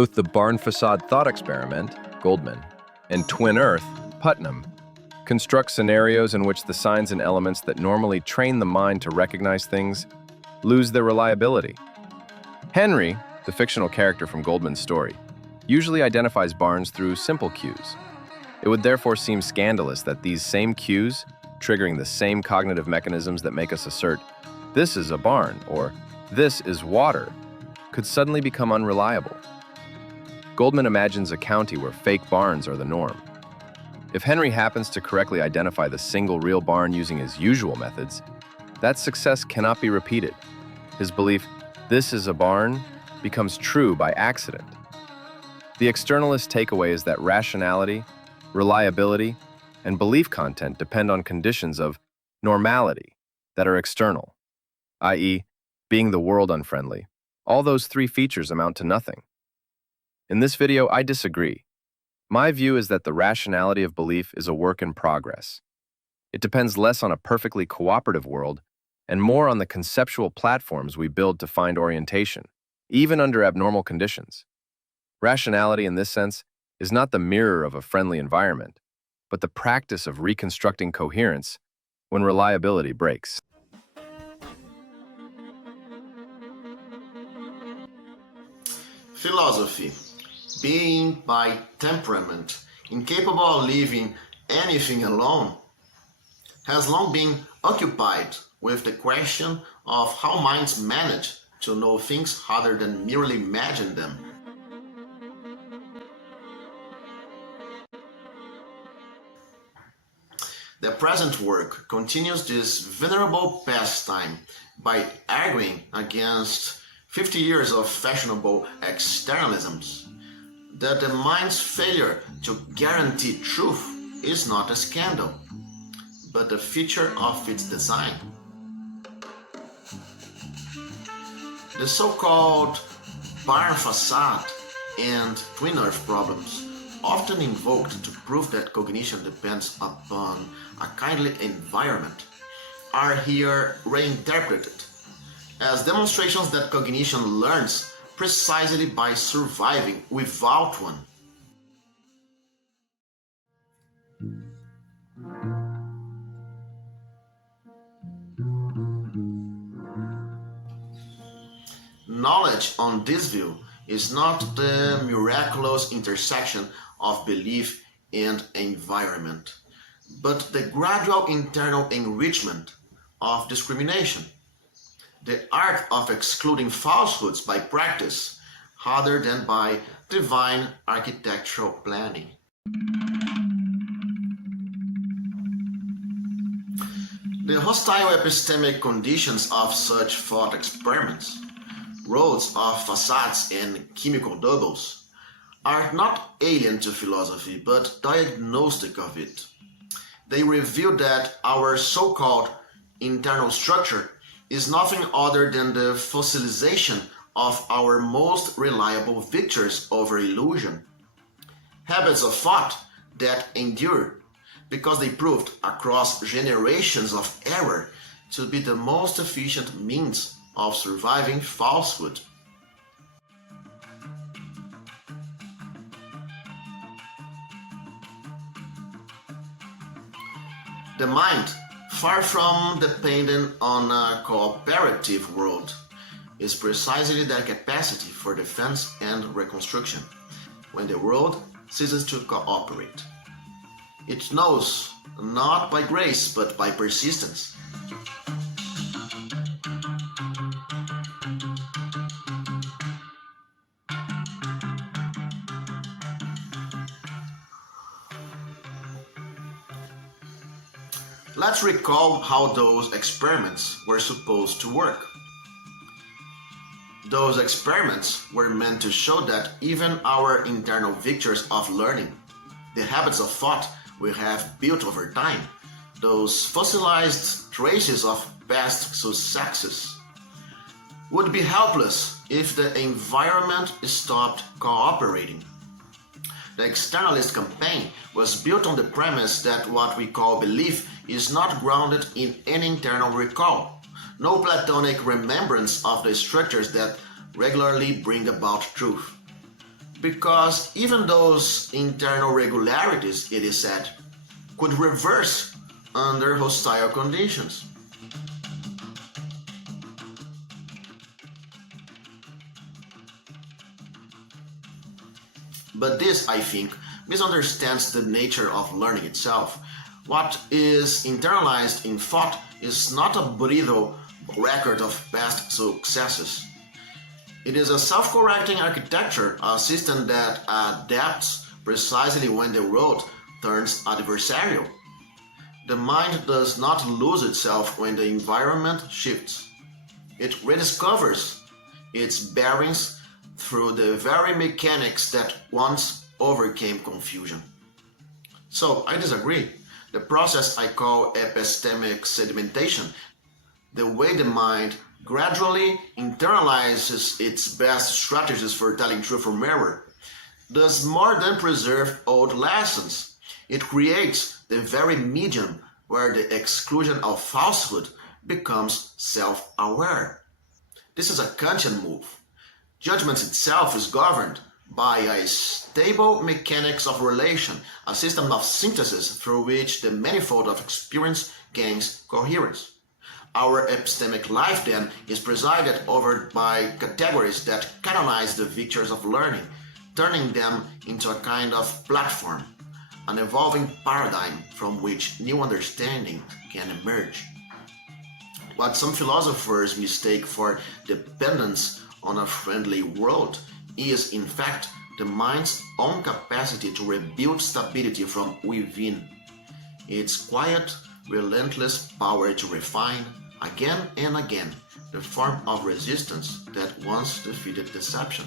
Both the barn facade thought experiment, Goldman, and Twin Earth, Putnam, construct scenarios in which the signs and elements that normally train the mind to recognize things lose their reliability. Henry, the fictional character from Goldman's story, usually identifies barns through simple cues. It would therefore seem scandalous that these same cues, triggering the same cognitive mechanisms that make us assert, "This is a barn," or "This is water," could suddenly become unreliable. Goldman imagines a county where fake barns are the norm. If Henry happens to correctly identify the single real barn using his usual methods, that success cannot be repeated. His belief, "This is a barn," becomes true by accident. The externalist takeaway is that rationality, reliability, and belief content depend on conditions of normality that are external, i.e., being the world unfriendly. All those three features amount to nothing. In this video, I disagree. My view is that the rationality of belief is a work in progress. It depends less on a perfectly cooperative world and more on the conceptual platforms we build to find orientation, even under abnormal conditions. Rationality, in this sense, is not the mirror of a friendly environment, but the practice of reconstructing coherence when reliability breaks. Philosophy, being by temperament incapable of leaving anything alone, has long been occupied with the question of how minds manage to know things other than merely imagine them. The present work continues this venerable pastime by arguing against 50 years of fashionable externalisms that the mind's failure to guarantee truth is not a scandal, but a feature of its design. The so-called barn facade and twin earth problems, often invoked to prove that cognition depends upon a kindly environment, are here reinterpreted as demonstrations that cognition learns precisely by surviving without one. Knowledge on this view is not the miraculous intersection of belief and environment, but the gradual internal enrichment of discrimination, the art of excluding falsehoods by practice rather than by divine architectural planning. The hostile epistemic conditions of such thought experiments, roads of facades and chemical doubles, are not alien to philosophy but diagnostic of it. They reveal that our so-called internal structure is nothing other than the fossilization of our most reliable victories over illusion, habits of thought that endure because they proved across generations of error to be the most efficient means of surviving falsehood. The mind, far from dependent on a cooperative world, is precisely that capacity for defense and reconstruction when the world ceases to cooperate. It knows not by grace but by persistence. Let's recall how those experiments were supposed to work. Those experiments were meant to show that even our internal victories of learning, the habits of thought we have built over time, those fossilized traces of past successes, would be helpless if the environment stopped cooperating. The externalist campaign was built on the premise that what we call belief is not grounded in any internal recall, no Platonic remembrance of the structures that regularly bring about truth. because even those internal regularities, it is said, could reverse under hostile conditions. But this, I think, misunderstands the nature of learning itself. What is internalized in thought is not a brittle record of past successes. It is a self-correcting architecture, a system that adapts precisely when the road turns adversarial. The mind does not lose itself when the environment shifts. It rediscovers its bearings through the very mechanics that once overcame confusion. So I disagree. The process I call epistemic sedimentation, the way the mind gradually internalizes its best strategies for telling truth from error, does more than preserve old lessons. It creates the very medium where the exclusion of falsehood becomes self-aware. This is a Kantian move. Judgment itself is governed by a stable mechanics of relation, a system of synthesis through which the manifold of experience gains coherence. Our epistemic life, then, is presided over by categories that canonize the victories of learning, turning them into a kind of platform, an evolving paradigm from which new understanding can emerge. What some philosophers mistake for dependence on a friendly world is, in fact, the mind's own capacity to rebuild stability from within, its quiet, relentless power to refine, again and again, the form of resistance that once defeated deception.